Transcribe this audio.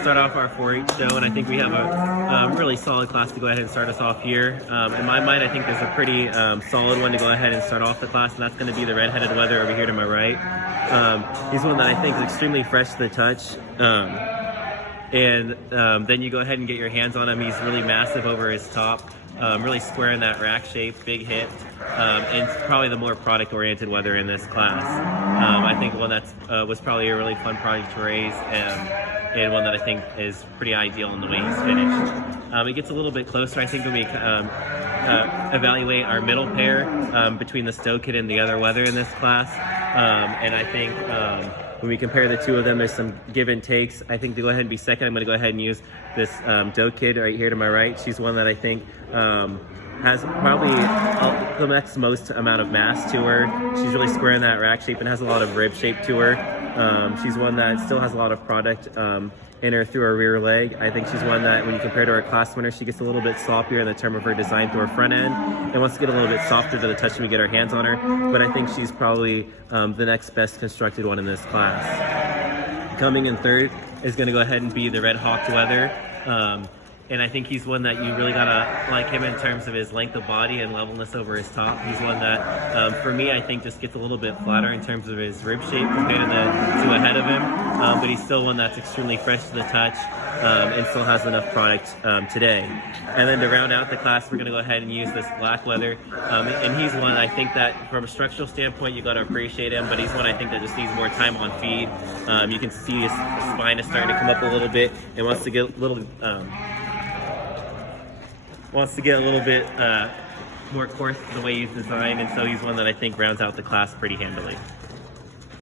start off our 4-H show, and I think we have a really solid class to go ahead and start us off here. In my mind, I think there's a pretty solid one to go ahead and start off the class, and that's going to be the red-headed wether over here to my right. He's one that I think is extremely fresh to the touch. Then you go ahead and get your hands on him. He's really massive over his top, really square in that rack shape, big hip, and probably the more product-oriented wether in this class. I think one that was probably a really fun product to raise, and one that I think is pretty ideal in the way he's finished. It gets a little bit closer, I think, when we evaluate our middle pair between the Stow Kid and the other wether in this class. And I think when we compare the two of them, there's some give and takes. I think to go ahead and be second, I'm going to go ahead and use this Doe Kid right here to my right. She's one that I think has probably the next most amount of mass to her. She's really square in that rack shape and has a lot of rib shape to her. She's one that still has a lot of product in her through her rear leg. I think she's one that when you compare to our class winner, she gets a little bit sloppier in the term of her design through her front end and wants to get a little bit softer to the touch when we get our hands on her. But I think she's probably the next best constructed one in this class. Coming in third is going to go ahead and be the Red Hawked Wether. And I think he's one that you really gotta like him in terms of his length of body and levelness over his top. He's one that, for me, I think just gets a little bit flatter in terms of his rib shape compared to ahead of him. But he's still one that's extremely fresh to the touch and still has enough product today. And then to round out the class, we're gonna go ahead and use this black wether. And he's one I think that from a structural standpoint, you gotta appreciate him, but he's one I think that just needs more time on feed. You can see his spine is starting to come up a little bit and wants to get a little more coarse the way he's designed, and so he's one that I think rounds out the class pretty handily.